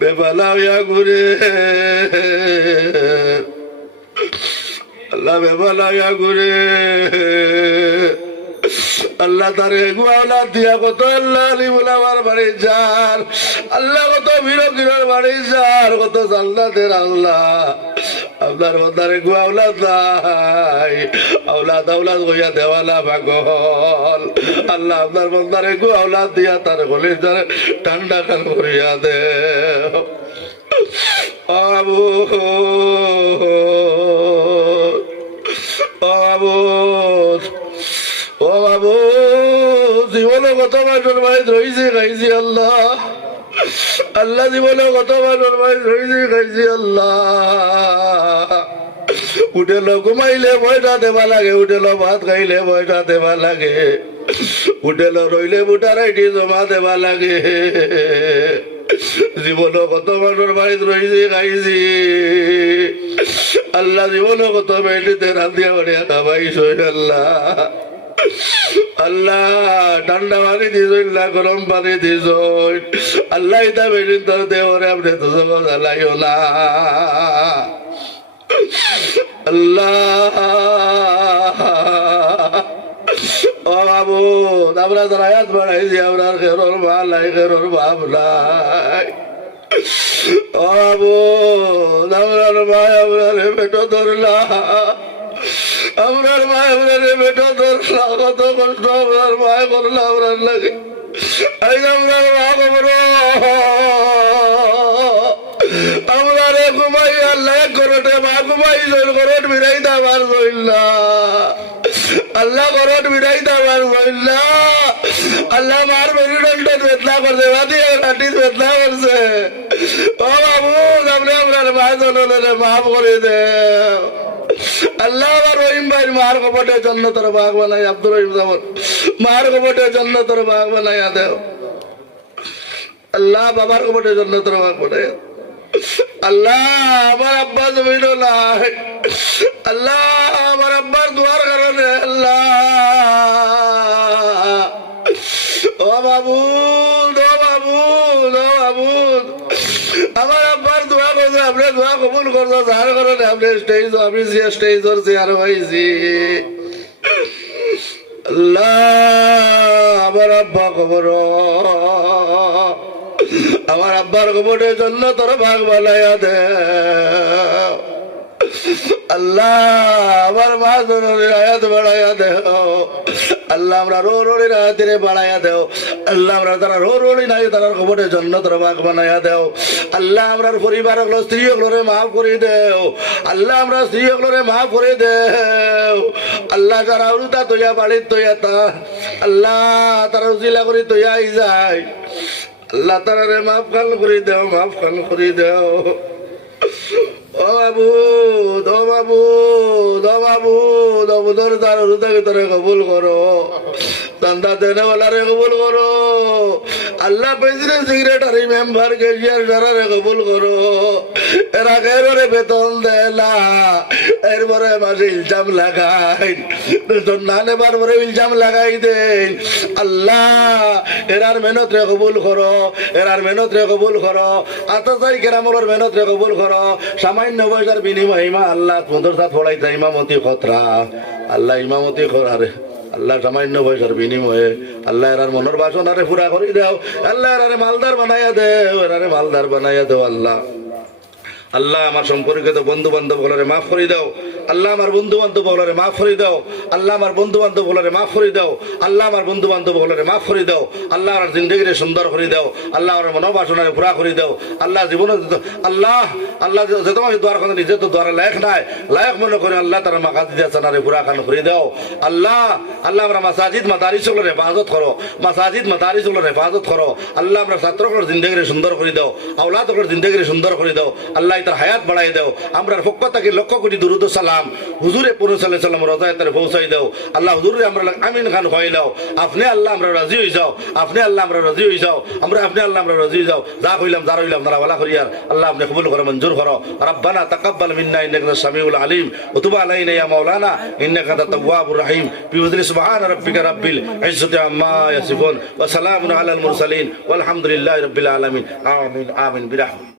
বেবালা হইয়া ঘুরে, আল্লাহ বেবালা হইয়া ঘুরে। আল্লাহ তারে গুয়ালা দিয়া কত আল্লাহ আলিমুল আমার বাড়ি যার, আল্লাহ কত বিরকির বাড়ি যার, কত জান্নাতের আল্লাহ আপনার বন্দারে গুয়াওলা তাই আওলাদ আওলাদ হইয়া দেওয়ালা পাগল। আল্লাহ আপনার বন্দারে গুয়াওলা দিয়া তার গলে যার ঠান্ডা কাল করিয়া দে। আবু আবু ও বাবু, জীবনে কত মানুষের বাড়িতে রয়েছে খাইছি আল্লাহ, আল্লাহ জীবনে কত মানুষের বাড়িতে রয়েছে খাইছি আল্লাহ। উঠেলো ঘুমাইলে বয়টা দেবা লাগে, উঠেলো ভাত খাইলে বয়টা দেবা লাগে, উঠেলো রইলে বুটারাইটি জমা দেবা লাগে। জীবনে কত মানুষের বাড়িতে রয়েছে খাইছি আল্লাহ, জীবনে কত মেয়েটিতে রান্ধিয়া বাড়িয়া খাবাইছ আল্লাহ। আল্লাহ ঠান্ডা পানি দিস না, গরম পানি দিস আল্লাহ, এটা বেদিন তোর দেওরে আপনি তো জ্বালাইও না আল্লাহ। ও বাবু, আমরা তো আয়াত বাড়াইছি, আমরা খেরোর মা নাই, খেরোর বাপ নাই। ও বাবু, আমরা ভাই আমরা পেটো ধরলা, আমরার মায় আমরা বেটা ধরলা, কত কষ্ট আমরার মায় করলা আমরার লাগে। আমরার মা খবর আমরা ঘুমাই আল্লাহ করটে মা ঘুমাই করট বিরাই দাবার জইল্লা, আল্লাহ করট বিরাই দাবার জইল্লা। আল্লাহ মার মেরুদণ্ডের বেতলা করছে, বাদি রাটির বেতলা করছে। ও বাবু, আপনি আপনার মা জনলে মাফ করে দে আল্লাহ। আমার রহিম ভাই মার কপটে জন্নতর বাঘ বানাই, আব্দুর রহিম সাহেব মার কপটে জন্নতর বাঘ বানাইয়া দেও আল্লাহ। বাবার কপটে জন্নতর বাঘ বানাইয়া আল্লাহ। আমার আব্বা জমিন নাই আল্লাহ, আমার আব্বার দুয়ার কারণে আল্লাহ। ও বাবু, ও বাবু, ও বাবু, আমার আব্বার দোয়া করছে, আপনি দোয়া কবুল করছো, যার কারণে আপনি স্টেজ আমি স্টেজর চেয়ার হয়েছি আল্লাহ। আমার আব্বা খবর, আমার আব্বার খবরের জন্য তোর ভাগ বানাইয়া দে আল্লাহ। আমার মা জননীর আয়াত বাড়াইয়া দেও আল্লাহ। আমরা রো রোড়ির আয়াতের বাড়াইয়া দেও আল্লাহ। আমরা তারা রো রোড়ি নাই, তার খবরের জন্য তোর ভাগ বানাইয়া দেও আল্লাহ। আমরা পরিবার হলো স্ত্রী হলরে মাফ করে দেও আল্লাহ। আমরা স্ত্রী হলরে মাফ করে দেও আল্লাহ। যারা উল্টা তৈয়া বাড়ির তৈয়া তা আল্লাহ, তারা উজিলা করি তৈয়া আই যায় আল্লাহ। তারা মাফ খান করে দেও, মাফ খান করে দেও। ও বাবু, ও বাবু, ও বাবু, দর তার হৃদয় তোরে কবুল করো, চান্দা দেনেওয়ালারে কবুল করো আল্লাহ। প্রেসিডেন্ট সেক্রেটারি মেম্বার কেশিয়ার যারারে কবুল করো, এরা এরপরে বেতন দেলা, এরপরে মাসে ইলজাম লাগাই, বেতন না নেবার পরে ইলজাম লাগাই দেন আল্লাহ। এরার মেহনত রে কবুল করো, এরার মেহনত রে কবুল করো, আতাসাই কেরামর মেহনত রে কবুল করো। সামান্য পয়সার বিনিময় মা আল্লাহ মদরসা ফড়াইতে ইমামতি খতরা আল্লাহ, ইমামতি করারে আল্লাহ। সামান্য পয়সার বিনিময়ে আল্লাহ এরার মনের বাসনারে পুরা করে দেও আল্লাহ। এরারে মালদার বানাইয়া দেও, এরারে মালদার বানাইয়া দেও আল্লাহ। আল্লাহ আমার সম্পর্কিত বন্ধু বান্ধব গুলারে মাফ করে দাও আল্লাহ। আমার বন্ধু বান্ধব গুলারে মাফ করে দাও আল্লাহ। আমার বন্ধু বান্ধব গুলারে মাফ করে দাও আল্লাহ। আমার বন্ধু বান্ধব গুলারে মাফ করে দাও আল্লাহ। আমার জিন্দগিরে সুন্দর করে দাও আল্লাহ। আমার মনোবাসনারে পুরা করে দাও আল্লাহ। জীবনে আল্লাহ আল্লাহ যে তোমার দোয়ার কথা নিজে তো দোয়ারে লায়ক নাই, লায়ক মনে করে আল্লাহ তারা মাকাজ দিয়ে চানারে পুরা খান করে দাও আল্লাহ। আল্লাহ আমরা মাসাজিদ মাদারিস গুলোর হেফাজত করো, মাসাজিদ মাদারিস গুলোর হেফাজত করো আল্লাহ। আমরা ছাত্রগুলোর জিন্দগিরে সুন্দর করে দাও, আওলাদগুলোর জিন্দগিরে সুন্দর করে দাও আল্লাহ। তার হায়াত বাড়াই দাও আমরার পক্ষ থেকে লক্ষ কোটি দুরুদ ও সালাম হুজুরে পুরো সাল্লাল্লাহু আলাইহি ওয়াসাল্লাম রজায় তারে পৌঁছাই দাও আল্লাহ হুজুরে আমরা আমিন খান হইলাও আপনি আল্লাহ আমরা রাজি হই যাও আপনি আল্লাহ আমরা রাজি হই যাও আপনি আল্লাহ আমরা রাজি হই যাও যা কইলাম যা রইলাম তারা ওয়ালা করিয়ার আল্লাহ আপনি কবুল করো মঞ্জুর করো রব্বানা তাকাব্বাল মিন্না ইন্নাকা সামিউল আলিম ওয়া তুব আলাইনা ইয়া মাওলানা ইন্নাকা তাওয়াবুর রহিম বিফদলি সুবহান রাব্বিকা রাব্বিল ইজ্জাতি আম্মা ইয়াসিফুন ওয়া সালামুন আলাল মুরসালিন ওয়ালহামদুলিল্লাহি রাব্বিল আলামিন আমিন আমিন বিরহমাতিহি